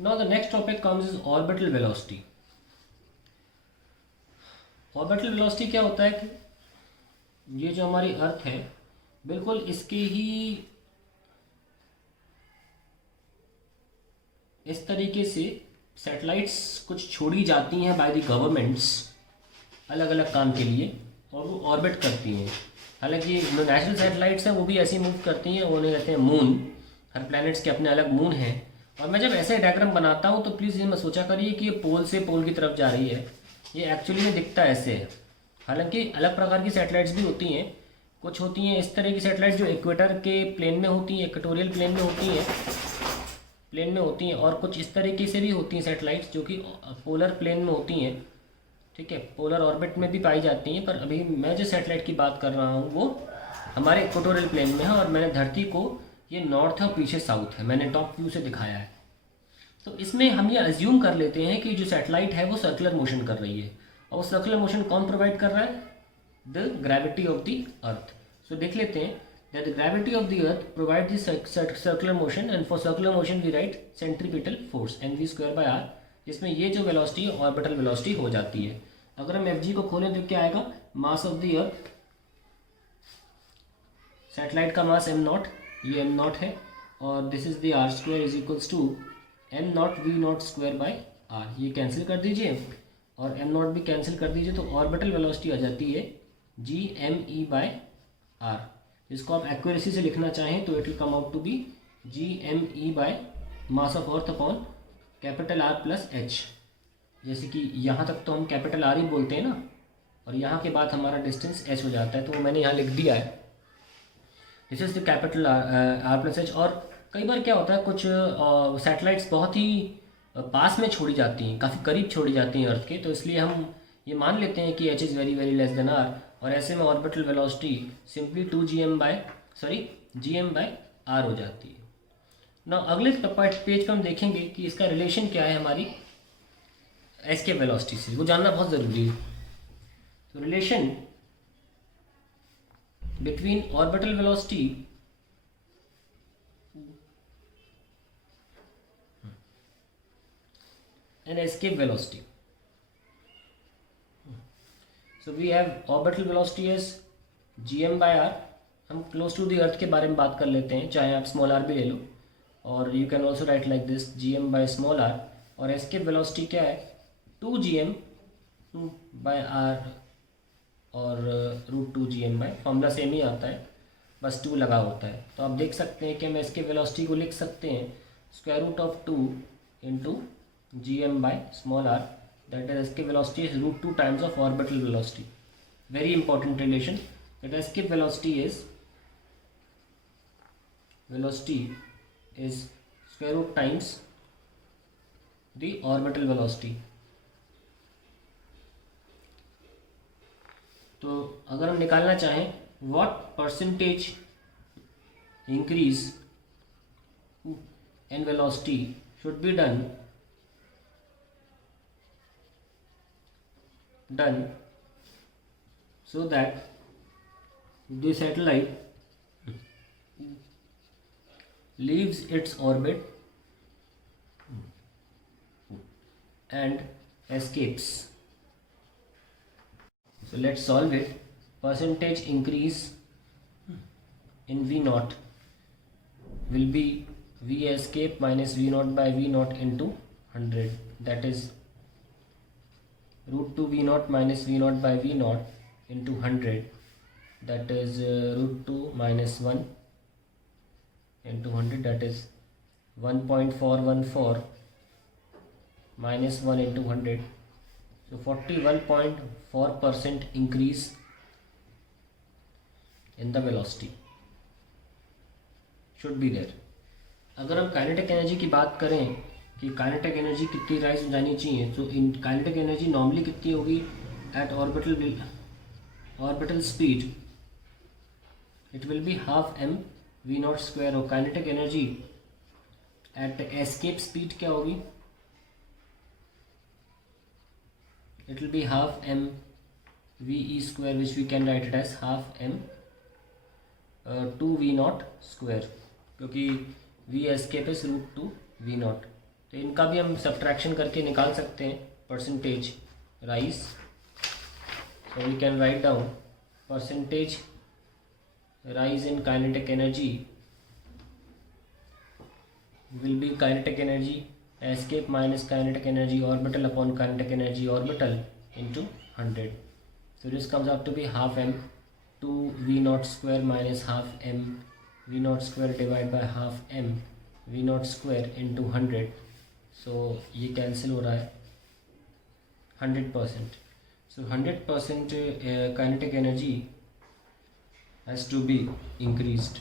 Now the next topic comes is orbital velocity. Orbital velocity क्या होता है कि ये जो हमारी अर्थ है बिल्कुल इसके ही इस तरीके से सैटेलाइट्स कुछ छोड़ी जाती हैं बाय द गवर्नमेंट्स अलग अलग काम के लिए और वो ऑर्बिट करती हैं। हालांकि जो नेशनल सैटेलाइट्स हैं वो भी ऐसे मूव करती हैं, उन्हें कहते हैं मून। हर प्लैनेट्स के अपने अलग मून हैं। और मैं जब ऐसे डायग्राम बनाता हूँ तो प्लीज़ ये मत सोचा करिए कि ये पोल से पोल की तरफ जा रही है। ये एक्चुअली में दिखता ऐसे है। हालांकि अलग प्रकार की सैटेलाइट्स भी होती हैं। कुछ होती हैं इस तरह की सैटेलाइट जो इक्वेटर के प्लेन में होती हैं, इक्वेटोरियल प्लेन में होती हैं, और कुछ इस तरीके से भी होती हैं सैटेलाइट्स जो कि पोलर प्लेन में होती हैं। ठीक है, पोलर ऑर्बिट में भी पाई जाती हैं, पर अभी मैं जिस सैटेलाइट की बात कर रहा हूँ वो हमारे इक्वेटोरियल प्लेन में है। और मैंने धरती को, ये नॉर्थ है और पीछे साउथ है, मैंने टॉप व्यू से दिखाया है। तो इसमें हम ये अज्यूम कर लेते हैं कि जो सैटेलाइट है वो सर्कुलर मोशन कर रही है। और वो सर्कुलर मोशन कौन प्रोवाइड कर रहा है? The gravity of the earth. So देख लेते हैं that the gravity of the earth provides the circular motion, and for circular motion we write centripetal force mv square by r, जिसमें ये जो वेलोसिटी ऑर्बिटल वेलोसिटी हो जाती है। अगर हम एफ को खोलें तो क्या आएगा? Mass of the earth, satellite का मास एम नॉट, ये एम नॉट है, और this is the R square is equals to M naught V not square by R. ये कैंसिल कर दीजिए और एम नॉट भी कैंसिल कर दीजिए, तो ऑर्बिटल वेलोसिटी आ जाती है G M E by R. इसको आप एक्यूरेसी से लिखना चाहें तो it will come out to be G M E by mass of earth upon capital R plus H. जैसे कि यहाँ तक तो हम कैपिटल आर ही बोलते हैं ना, और यहाँ के बाद हमारा डिस्टेंस एच हो जाता है, तो मैंने यहाँ लिख दिया है this is the capital R plus H. और कई बार क्या होता है, कुछ सैटेलाइट्स बहुत ही पास में छोड़ी जाती हैं, काफ़ी करीब छोड़ी जाती हैं अर्थ के, तो इसलिए हम ये मान लेते हैं कि H is very very less than R, और ऐसे में orbital velocity simply G M by R हो जाती है ना। अगले पेज पर हम देखेंगे कि इसका रिलेशन क्या है हमारी एस के वेलोसिटी से, वो जानना बहुत ज़रूरी है। तो relation between orbital velocity and escape velocity. So we have orbital velocity as gm by r. हम क्लोज टू द अर्थ के बारे में बात कर लेते हैं, चाहे आप स्मॉल आर भी ले लो, और you can also write like this G M by small R. और एस्केप वेलोसिटी क्या है? 2gm बाय आर और √2gm बाय, फॉर्मूला सेम ही आता है, बस 2 लगा होता है। तो आप देख सकते हैं कि हम एस्केप वेलोसिटी को लिख सकते हैं √2 into gm by small r, that is escape velocity is √2 times of orbital velocity. Very important relation, that escape velocity is square root times the orbital velocity. तो अगर हम निकालना चाहें what percentage increase in velocity should be done so that the satellite leaves its orbit and escapes. So let's solve it. Percentage increase in v naught will be v escape minus v naught by v naught into 100, that is √2 v naught minus v naught by v naught into 100, that is √2 minus 1 into 100, that is 1.414 minus 1 into 100. So 41.4% increase in the velocity should be there. अगर हम kinetic energy की बात करें कि kinetic energy कितनी rise हो जानी चाहिए, तो इन काइनेटिक एनर्जी नॉर्मली कितनी होगी at orbital speed? It will be half m v not square. और kinetic energy at escape speed क्या होगी? It will be half m v e square, which we can write it as half m 2 v not square, क्योंकि v escape is √2 v not. तो इनका भी हम subtraction करके निकाल सकते हैं percentage rise. So we can write down percentage rise in kinetic energy will be kinetic energy escape minus kinetic energy orbital upon kinetic energy orbital into 100. So this comes out to be half m 2 v naught square minus half m v naught square divided by half m v naught square into 100. So ये cancel हो रहा है 100%. So 100% kinetic energy has to be increased.